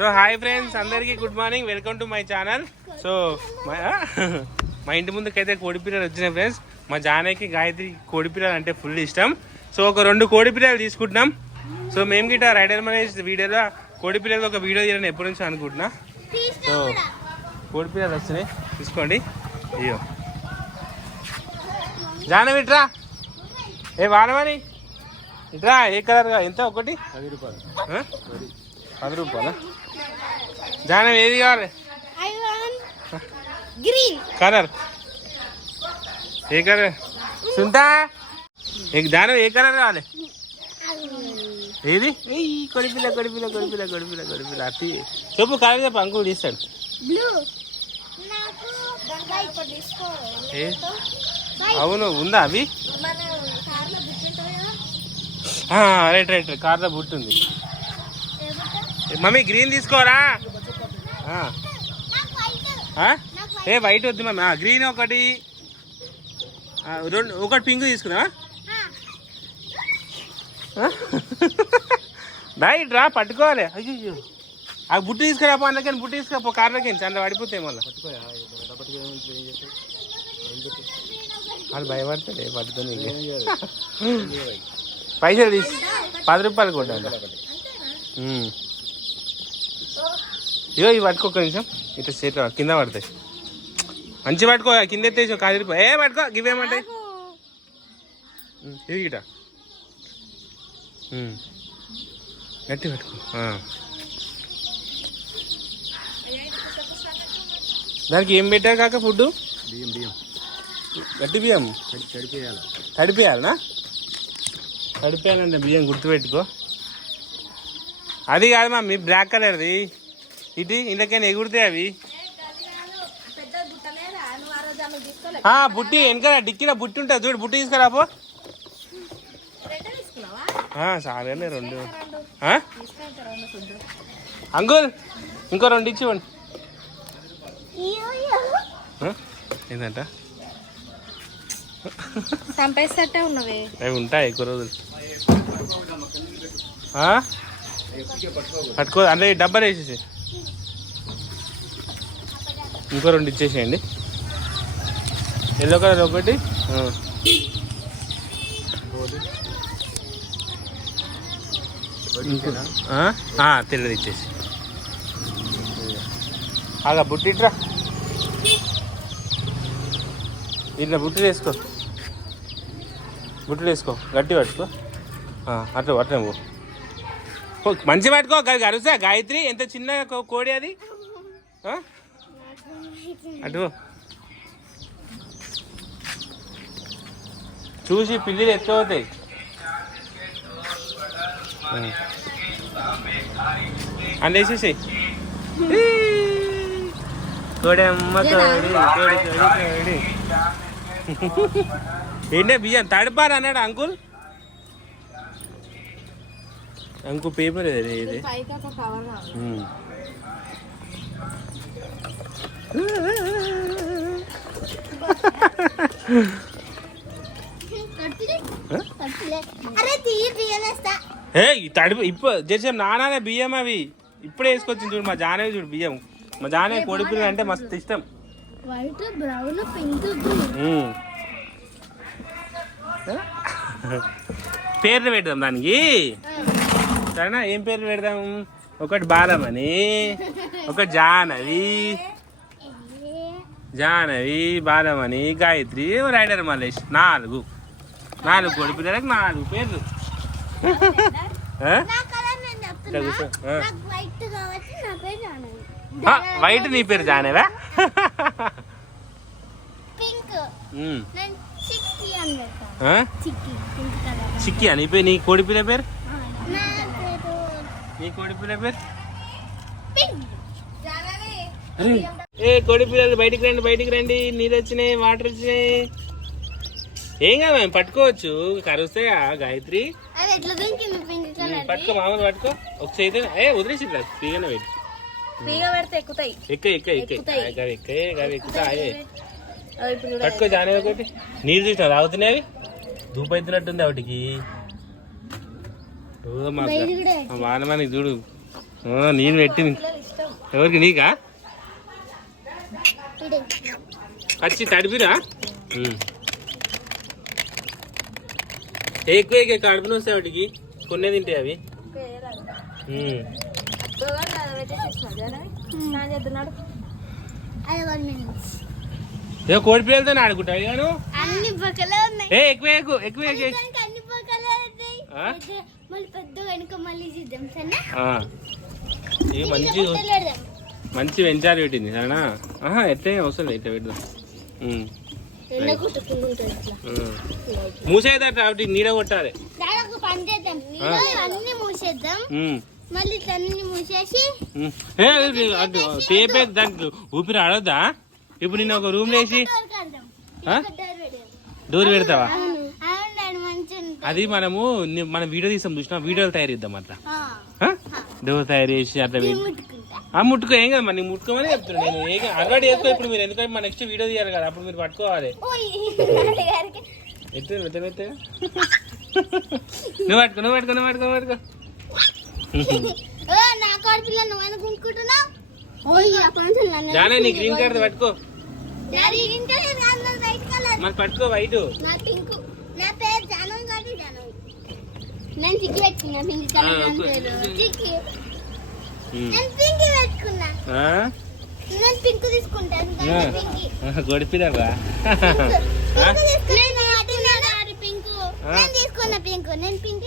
So hi friends అందరికీ good morning welcome to my channel so మా ఇంటి ముందుకైతే కోడిపిల్లలు వచ్చినాయి ఫ్రెండ్స్ మా జానకి గాయత్రి కోడిపిల్లలు అంటే ఫుల్ ఇష్టం. సో ఒక రెండు కోడిపిల్లలు తీసుకుంటున్నాం. సో మేము గిట్ట రైడర్ మనేజ్ వీడియోలో కోడిపిల్లలు ఒక వీడియో తీయాలని ఎప్పటి నుంచో అనుకుంటున్నా. సో కోడిపిల్లలు వస్తున్నాయి తీసుకోండి. అయ్యో. జాన ఇట్రా. ఏ వానమని ఇట్రా ఏ కలర్గా ఎంత? ఒకటి? పది రూపాయలు? పది రూపాయలా? జానం ఏది కావాలి? green. కలర్. ఏ కలర్? ఏ జానం ఏ కలర్ కావాలి? ఏది? కొడిపిల్ల కొడిపిల్ల కొడిపిల్ల కొడిపిల్ల కొడిపిల్ల అతి. చెప్పు కలర్ చెప్పు అంకుల్ తీస్తాడు. నాకు అవును ఉందా అవి? రైట్ రైట్ కార్లో బుట్టుంది మమ్మీ గ్రీన్ తీసుకోరా? నాకు? ఏ వైట్ వద్దు మమ్మీ ఆ, గ్రీన్ ఒకటి. ఆ, రెండు ఒకటి పింక్ తీసుకున్నా రైట్ రా పట్టుకోవాలి. అయ్యో ఆ బుట్టు తీసుకురా అందుకని బుట్టు తీసుకురా కార్లోకి అందులో పడిపోతాయి మళ్ళీ. పట్టుకోయా పట్టుకో ఏం చేస్తావు ఏం పెట్టు వాళ్ళు. భయపడతాడు పట్టుకొని పైసలు తీసి పది రూపాయలు కొట్టాలి. ఇగో ఇవి పట్టుకో నిమిషం. ఇట్లా చేతిలో కింద పడతాయి. మంచి పట్టుకో కింద ఎత్తేసి కాదు రూపాయలు. ఏ పట్టుకో ఇవేమంటాయి ఇది గిట ఉమ్. గట్టి పట్టుకో. దానికి ఏం పెట్టారు కాక ఫుడ్ బియ్యం బియ్యం. గట్టి బియ్యం? కడి కడిపేయాలి. తడిపేయాలనా తడిపేయాలంటే బియ్యం గుర్తుపెట్టుకో. అది కాదు మమ్మీ బ్లాక్ కలర్ది. ఇటు ఇంతకైనా ఎగురుతాయి అవి? బుట్టి వెనక డిక్కిలో బుట్టి ఉంటుంది చూడు బుట్టి తీసుకురాపో సాగండి రెండు. అంకుల్ ఇంకో రెండు ఇచ్చివ్వండి? ఏంటంట చంపేస్తట్టే ఉన్నవే. అవి ఉంటాయి ఎక్కువ రోజులు? పట్టుకో అంటే ఈ డబ్బాలు వేసేసి ఇంకో రెండు ఇచ్చేసేయండి. ఎల్లో కలర్ ఒకటి. తెల్లది ఇచ్చేసి. అలా బుట్టిట్రా ఇట్లా బుట్టి వేసుకో. బుట్టలు వేసుకో గట్టి పట్టుకో. అట్లా అట్లా పో. మంచి పట్టుకో గరుసా గాయత్రి ఎంత చిన్న కోడి అది? అటు. చూసి పిల్లిలు కోడమ్మ కోడి కోడి కోడి కోడి. ఏంటే బియ్యం తడిపారు అన్నాడు అంకుల్? అంకు పేపర్ ఇది. ఏ ఈ తడిపి ఇప్పుడు చేసే నానానే బియ్యం అవి. ఇప్పుడే వేసుకొచ్చింది చూడు మా జానే చూడు బియ్యం. మా జానే కోడి అంటే మస్తు ఇష్టం. White brown pink um. పేర్లు పెడదాం దానికి. సరేనా? ఏం పేర్లు పెడదాం? ఒకటి బాలమని ఒకటి జానవి జానవి బాలమని గాయత్రి రైడర్ మల్లేష్. నాలుగు. నాలుగు కోడి పిల్లలకు నాలుగు పేర్లు. వైట్ నా పేరు జానవి. పేరు చిక్కి అని. అని నీ కోడి పిల్ల పేరు నా పేరు కోడి పిల్ల పేరు? ఏ కోడి పిల్లలు బయటికి రండి బయటికి రండి. నీళ్ళు వచ్చినాయి వాటర్ వచ్చినాయి. ఏం కాదు మేము పట్టుకోవచ్చు. కరుస్తాయా గాయత్రి? పట్టుకో మామూలు పట్టుకో. ఒక చేతి ఏ వదిలేసి ఫ్రీగానే పెట్టి. పట్టుకో జానే ఒకటి. నీళ్ళు చూసినా తాగుతున్నాయి అవి? ధూప అవుతున్నట్టుంది వాటికి. ఓ మా బయట కూడా మా మానవానికి చూడు. ఆ, నేను పెట్టింది. ఎవరికి నీకా? ఇదే. వచ్చి తడిపిరా. ఎక్కువ ఎక్కువ కడుపున వస్తాయి వాటికి? కొన్నే తింటాయి అవి. కోడి పిల్లలతో ఆడుకుంటా గాను అన్ని పక్కలే ఉన్నాయి. ఏ ఎక్కువ ఎక్కువ ఎక్కువ ఎక్కువ. మంచి మంచి వెంచారు పెట్టింది సరేనా ఆహా ఎట్లే అవసరం ఇట్లా పెడదాం. మూసేదట వాటి నీడ కొట్టాలి. టేపే దానికి ఊపిరి ఆడొద్దా? ఇప్పుడు నేను ఒక రూమ్ వేసి డోర్ పెడతావా? అది మనము మన వీడియో తీసాం చూసినా వీడియోలు తయారు చేద్దాం అట్లా? డోర్ తయారు చేసి అట్లా ఆ ముట్టుకో ఏం కదా మరి ముట్టుకోమని చెప్తున్నా. నేను ఏం అలవాటు చేసుకో ఇప్పుడు మీరు ఎందుకంటే మా నెక్స్ట్ వీడియో తీయాలి కదా అప్పుడు మీరు పట్టుకోవాలి. ఎత్తు మెత్త మెత్తగా నువ్వు పట్టుకో నువ్వు పట్టుకో నువ్వు పట్టుకో పట్టుకో. జానే నీ గ్రీన్ కార్డ్ పట్టుకో. వైట్ మరి పట్టుకో నేను చిక్కి పింక్ కలర్ నేను పింక్ పెట్టుకున్నా. నేను పింక్ తీసుకుంటాను పింక్. గొడిపిరావా పింక్. ఆ. నేను తీసుకున్న పింక్. నేను పింక్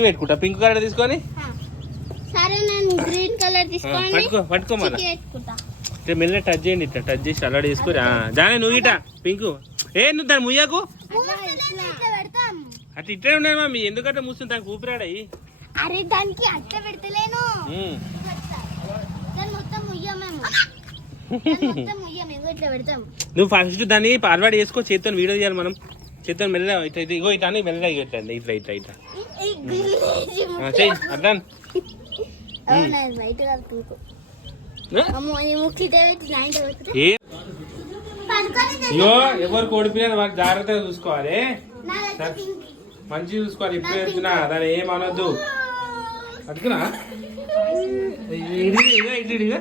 పెట్టుకుంటా. పింక్ కలర్ తీసుకొని? ఆ. సరే నేను గ్రీన్ కలర్ ఆ, తీసుకొని పట్టుకో పట్టుకో ఇట్లా మెల్ల టచ్ చేయండి ఇట్లా టచ్ చేసి అలవాటు చేసుకుని జానే నువ్వు ఇట పింక్. ఏ నువ్వు దాన్ని ముయ్యకు? అట్లా ఇట్లా. ఉండాలి మమ్మీ ఎందుకంటే మూస్తుంది దానికి ఊపిరాడాయి. అరే దానికి అట్లా పెడతలేను. ఉమ్. దాన్ని మొత్తం ముయ్యమేమో. దాన్ని మొత్తం ముయ్యమేమో ఇట్లా పెడతాం. నువ్వు ఫస్ట్ దాన్ని అలవాటు చేసుకో చేతితో వీడియో తీయాలి మనం. చేతితో మెల్లగా ఇట్లా ఇగో ఇట్లా అని మెల్లగా ఇట్లా ఇట్లా ఇట్లా. ఇట్లా. చెయ్యి తింటా. అయ్యో ఎవరు కోడిపిల్లలు వాళ్ళు జాగ్రత్తగా చూసుకోవాలి. మంచిగా చూసుకోవాలి. ఇప్పుడు చెప్తున్నా దాన్ని ఏం అనొద్దు. అట్టుకున్నా ఇడి ఇగో ఇటు ఇడిగా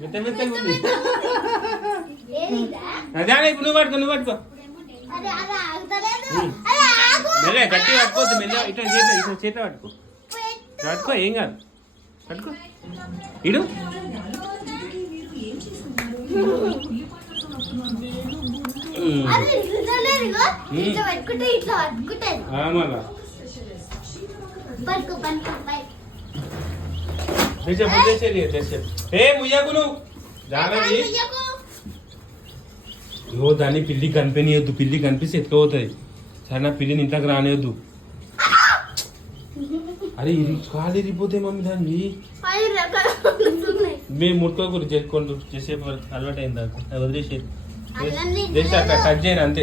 మెత్త మెత్తగా ఉంది ఏదిదా? అదే ఇప్పుడు నువ్వు పట్టుకో నువ్వు పట్టుకో మెల్ల గట్టి పట్టుకోవద్దు మెల్ల ఇట్లా చేత ఇట్లా చేత పట్టుకో పట్టుకో ఏం కాదు పట్టుకో ఇడు ఇట్లా తెచ్చే తెచ్చేది తెచ్చే ఏ? ముయ్యకు నువ్వు ముయ్యకు. ఇగో దాన్ని పిల్లి కనిపించద్దు పిల్లి కనిపిస్తే ఎత్తుకోపోతుంది. సరే నా పిల్లిని ఇంట్లోకి రానియొద్దు. అరే ఇది కాలు ఇరిగిపోతే మమ్మీ దాన్ని. మేము ముట్టుకోకూడదు చేసుకోండి చేసేపు అలవాటు అయింది వదిలేసేది టచ్ చేయను అంతే.